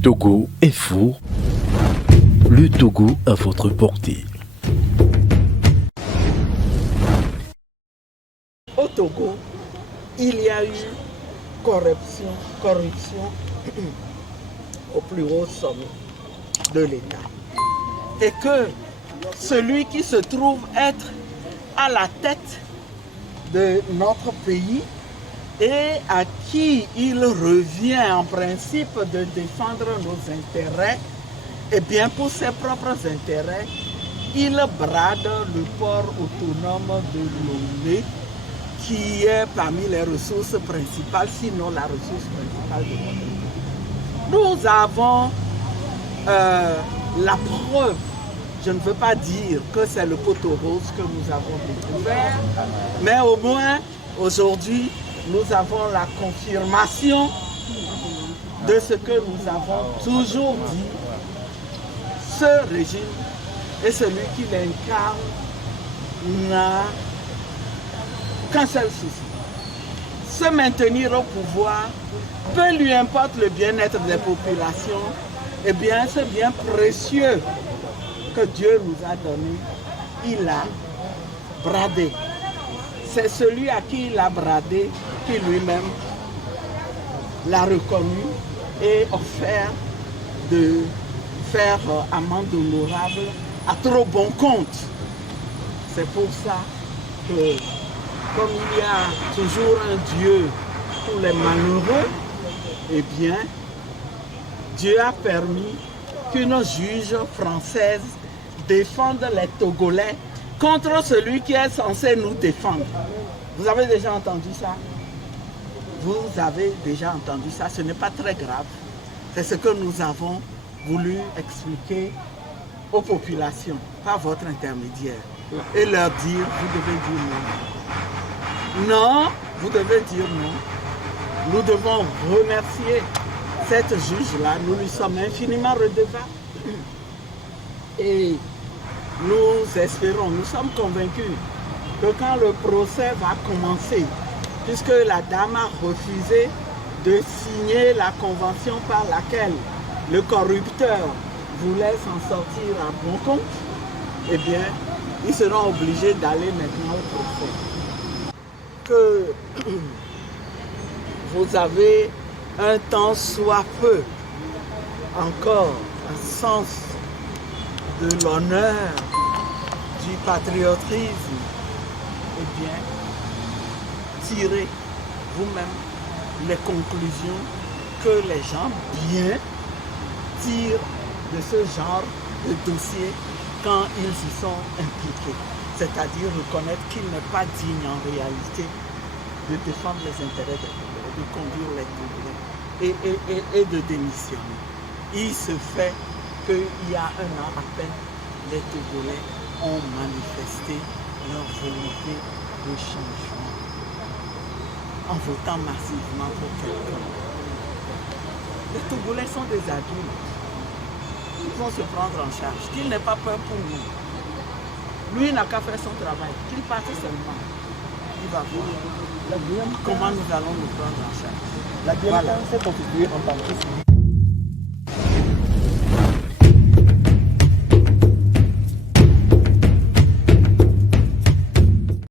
Togo Info, le Togo à votre portée. Au Togo, il y a eu corruption au plus haut sommet de l'État. Et que celui qui se trouve être à la tête de notre pays et à qui il revient en principe de défendre nos intérêts, et bien pour ses propres intérêts, il brade le port autonome de Lomé, qui est parmi les ressources principales, sinon la ressource principale de notre pays. Nous avons la preuve, je ne veux pas dire que c'est le poteau rose que nous avons découvert, mais au moins aujourd'hui, nous avons la confirmation de ce que nous avons toujours dit. Ce régime et celui qui l'incarne n'a qu'un seul souci: se maintenir au pouvoir, peu lui importe le bien-être des populations, et bien ce bien précieux que Dieu nous a donné, il a bradé. C'est celui à qui il a bradé qui lui-même l'a reconnu et offert de faire amende honorable à trop bon compte. C'est pour ça que, comme il y a toujours un Dieu pour les malheureux, eh bien, Dieu a permis qu'une juge française défende les Togolais contre celui qui est censé nous défendre. Vous avez déjà entendu ça? Vous avez déjà entendu ça? Ce n'est pas très grave. C'est ce que nous avons voulu expliquer aux populations par votre intermédiaire et leur dire: vous devez dire non. Non, vous devez dire non. Nous devons remercier cette juge-là, nous lui sommes infiniment redevables. Et nous espérons, nous sommes convaincus que quand le procès va commencer, puisque la dame a refusé de signer la convention par laquelle le corrupteur voulait s'en sortir à bon compte, eh bien, ils seront obligés d'aller maintenant au procès. Que vous avez un temps soit peu encore un sens de l'honneur, du patriotisme, eh bien, tirez vous-même les conclusions que les gens bien tirent de ce genre de dossier quand ils y sont impliqués. C'est-à-dire reconnaître qu'il n'est pas digne en réalité de défendre les intérêts des Togolais, de conduire les Togolais et de démissionner. Il se fait qu'il y a un an à peine, les Togolais ont manifesté leur volonté de changement en votant massivement pour quelqu'un. Les Togolais sont des adultes. Ils vont se prendre en charge. Qu'il n'ait pas peur pour nous. Lui n'a qu'à faire son travail. Qu'il parte seulement. Il va voir comment nous allons nous prendre en charge. La délinquance s'est constituée en partie civile.